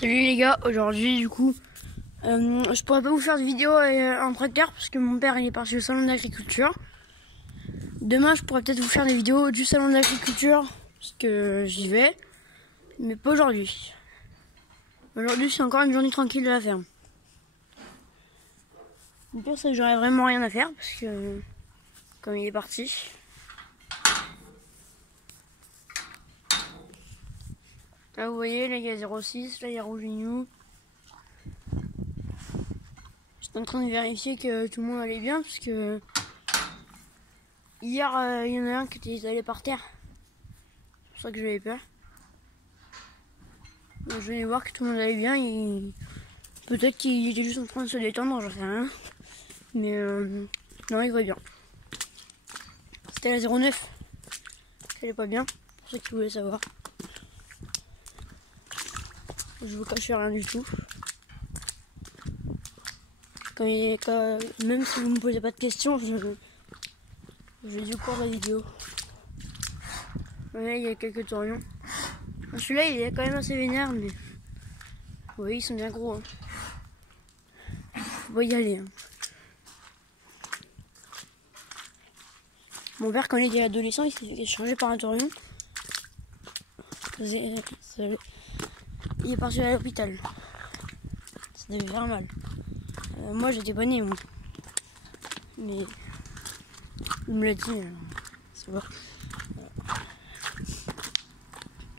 Salut les gars, aujourd'hui du coup je pourrais pas vous faire de vidéo en tracteur parce que mon père il est parti au salon d'agriculture. Demain je pourrais peut-être vous faire des vidéos du salon d'agriculture parce que j'y vais, mais pas aujourd'hui. Aujourd'hui c'est encore une journée tranquille de la ferme. Le pire c'est que j'aurais vraiment rien à faire parce que comme il est parti. Là vous voyez, là il y a 06, là il y a Rouginou. J'étais en train de vérifier que tout le monde allait bien parce que hier il y en a un qui était allé par terre. C'est pour ça que j'avais peur. Donc, je venais voir que tout le monde allait bien. Peut-être qu'il était juste en train de se détendre, j'en sais rien. Mais non, il va bien. C'était la 09. Elle est pas bien, pour ceux qui voulaient savoir. Je vous cache rien du tout. Même si vous me posez pas de questions, je dis au cours de la vidéo. Ouais, il y a quelques torions. Celui-là, il est quand même assez vénère, mais oui, ils sont bien gros. Hein. Faut pas y aller. Hein. Mon père, quand il était adolescent, il s'est fait changer par un torion. Il est parti à l'hôpital. Ça devait faire mal. Moi, j'étais pas né, moi. Mais il me l'a dit. C'est bon.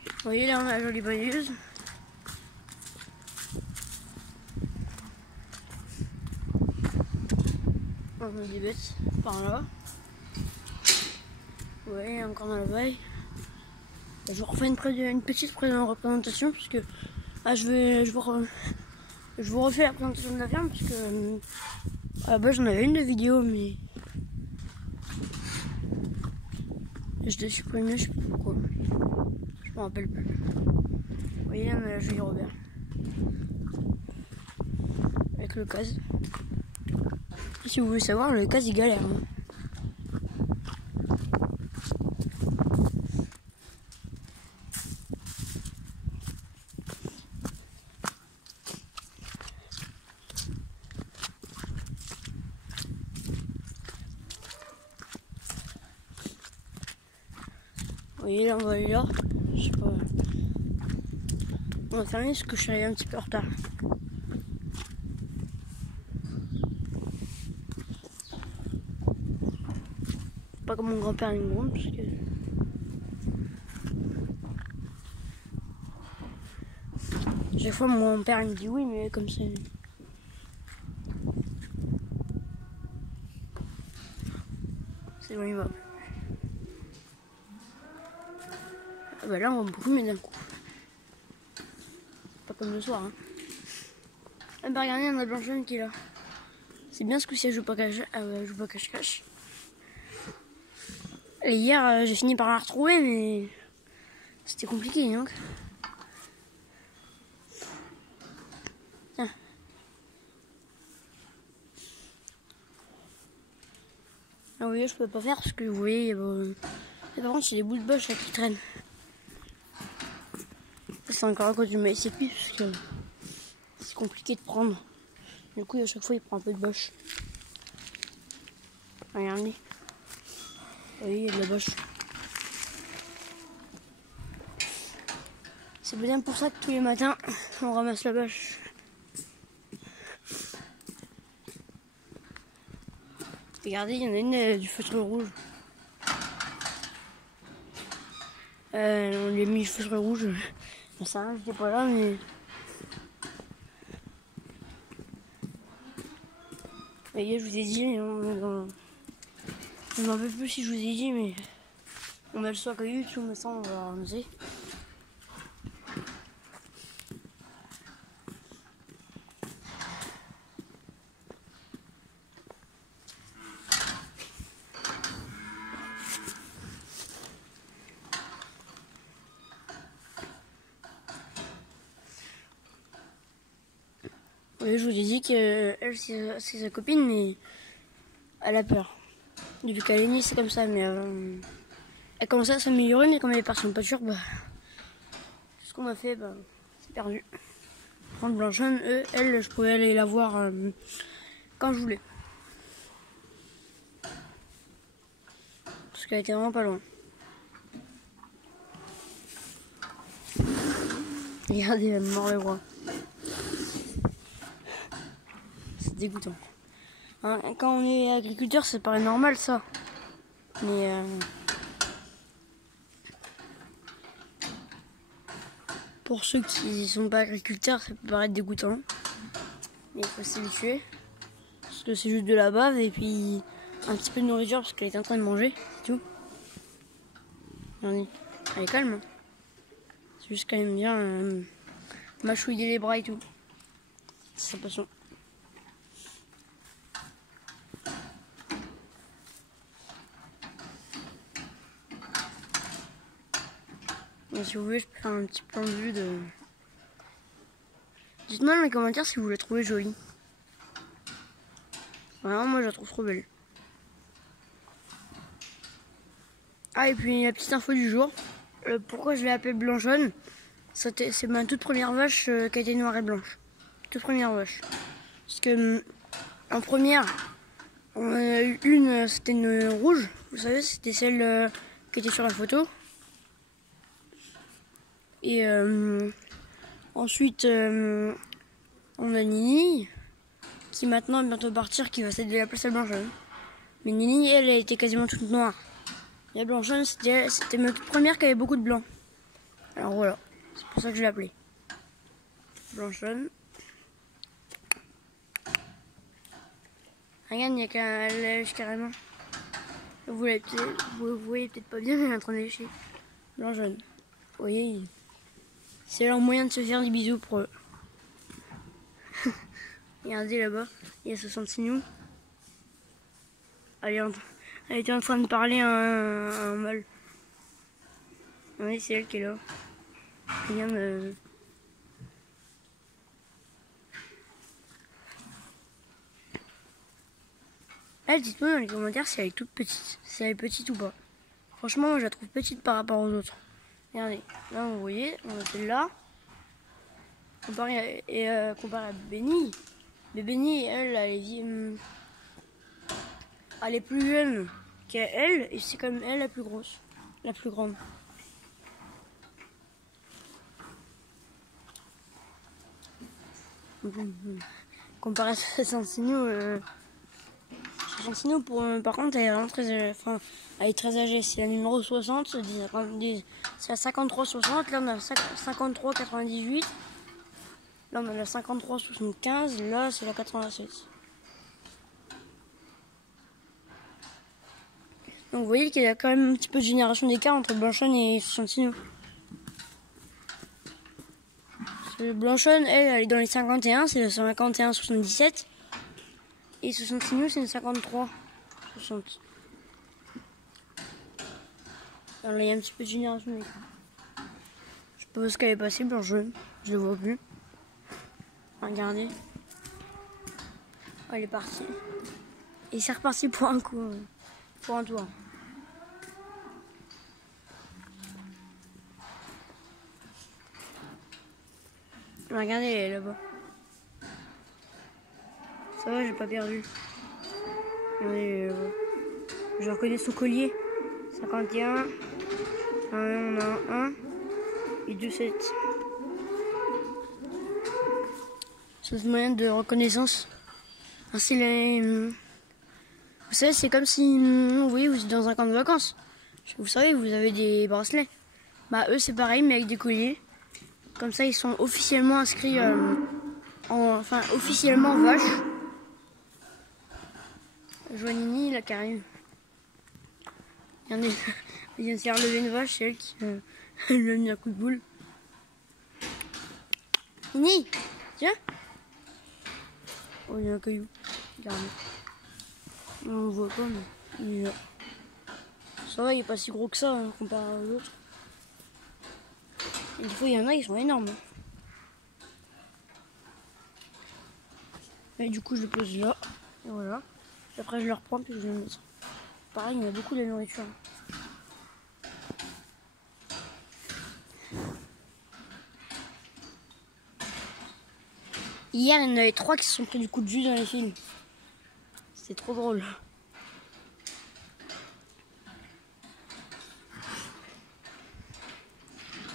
Vous voyez, là, on a la jolie balayeuse. On a des bêtes par là. Ouais, encore dans la baille. Je vous refais une petite représentation parce que je vous refais la présentation de la ferme parce que à la base j'en avais une de vidéo mais je l'ai supprimée, je sais pas pourquoi. Je m'en rappelle plus. Vous voyez, on a la jolie Robert avec le case. Et si vous voulez savoir, le case il galère. Hein. Vous voyez, là on va aller là. Je sais pas. On va terminer parce que je suis arrivé un petit peu en retard. Pas comme mon grand-père une grande parce que chaque fois mon père il me dit oui mais comme c'est bon il va. Ah bah là on va beaucoup mais d'un coup. Pas comme le soir hein. Ah bah regardez, on a Blanche qui est là. C'est bien ce coup-ci, elle joue pas cache-cache. Et hier j'ai fini par la retrouver mais c'était compliqué hein. Tiens. Ah oui, je peux pas faire parce que vous voyez, par contre, il y a des bouts de boche là qui traînent. C'est encore à cause du maïs épi parce que c'est compliqué de prendre. Du coup, à chaque fois, il prend un peu de boche. Regardez. Vous voyez, il y a de la boche. C'est bien pour ça que tous les matins, on ramasse la boche. Regardez, il y en a une du feutre rouge. On lui a mis le feutre rouge. Ça, j'étais pas là, mais. Vous voyez, je vous ai dit, je m'en veux plus si je vous ai dit, mais on met le soin cueilli, tout me semble, on va ramasser. Oui, je vous ai dit qu'elle, c'est sa copine, mais elle a peur. Depuis qu'elle est née, c'est comme ça, mais elle commençait à s'améliorer, mais comme elle est partie en pâture, bah, tout ce qu'on m'a fait, bah, c'est perdu. Par contre, Blanchonne, elle, je pouvais aller la voir quand je voulais. Parce qu'elle était vraiment pas loin. Regardez, elle me mord les bras. C'est dégoûtant. Hein, quand on est agriculteur, ça paraît normal ça. Mais pour ceux qui sont pas agriculteurs, ça peut paraître dégoûtant. Mais il faut s'habituer. Parce que c'est juste de la bave et puis un petit peu de nourriture parce qu'elle est en train de manger, c'est tout. Regardez, elle est calme. C'est juste qu'elle aime bien mâchouiller les bras et tout. C'est sa passion. Et si vous voulez, je peux faire un petit plan de vue de... Dites-moi dans les commentaires si vous la trouvez jolie. Vraiment, moi je la trouve trop belle. Ah, et puis la petite info du jour. Pourquoi je l'ai appelée Blanchonne? C'est ma toute première vache qui a été noire et blanche. Toute première vache. Parce que en première, on a eu une, c'était une rouge. Vous savez, c'était celle qui était sur la photo. Et ensuite, on a Nini, qui maintenant est bientôt partir, qui va céder la place à Blanchonne. Mais Nini, elle a été quasiment toute noire. La Blanchonne, c'était ma toute première qui avait beaucoup de blanc. Alors voilà, c'est pour ça que je l'ai appelée Blanchonne. Regarde, il n'y a qu'un lèche carrément. Vous voyez peut-être pas bien, mais elle est en train de lécher. Blanchonne. Vous voyez, c'est leur moyen de se faire des bisous pour eux. Regardez là-bas, il y a 66 nous. Elle était en train de parler à un mâle. Oui, c'est elle qui est là. Regarde. Elle, dites-moi dans les commentaires si elle est toute petite. Si elle est petite ou pas. Franchement, moi je la trouve petite par rapport aux autres. Regardez, là vous voyez, on a celle-là. Comparé à Benny. Mais Benny, elle est plus jeune qu'elle, et c'est comme elle la plus grosse, la plus grande. Comparé à Santino, par contre, elle est vraiment très, elle est très âgée. C'est la numéro 60, c'est la 53-60, là on a 53-98, là on a la 53-75, là c'est la 87. Donc vous voyez qu'il y a quand même un petit peu de génération d'écart entre Blanchonne et Santino. Blanchonne, elle est dans les 51, c'est le 51-77. Et 66 c'est le 53. 60. Alors là, il y a un petit peu de génération d'écart. Je sais pas où qu'elle est passée, Blanchonne. Je ne le vois plus. Regardez. Oh, elle est partie. Et c'est reparti pour un coup. Pour un tour. Regardez, elle est là-bas. Ça va, j'ai pas perdu. Regardez, je reconnais son collier. 51. On a un et 2, 7. C'est une moyen de reconnaissance. Ainsi, vous savez, c'est comme si vous voyez, vous êtes dans un camp de vacances. Vous savez, vous avez des bracelets. Bah, eux, c'est pareil, mais avec des colliers. Comme ça, ils sont officiellement inscrits, officiellement vaches. Joanini, là, qui arrive. Regardez, il vient de faire lever une vache, c'est elle qui lui a mis un coup de boule. Nini, tiens. Oh, il y a un caillou. Regardez. On le voit pas, mais il est là. Ça va, il est pas si gros que ça, hein, comparé aux autres. Et des fois, il y en a, ils sont énormes. Et du coup, je le pose là. Et voilà. Et après, je le reprends, puis je le mets. Pareil, il y a beaucoup de nourriture. Hier, il y en avait 3 qui se sont pris du coup de jus dans les films. C'est trop drôle.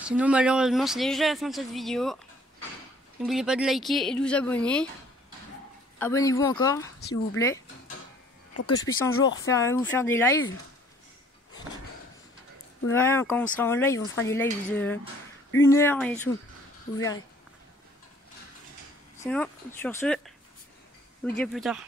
Sinon, malheureusement, c'est déjà la fin de cette vidéo. N'oubliez pas de liker et de vous abonner. Abonnez-vous encore, s'il vous plaît, pour que je puisse un jour vous faire des lives. Vous verrez, quand on sera en live, on fera des lives de 1 heure et tout. Vous verrez. Sinon, sur ce, je vous dis à plus tard.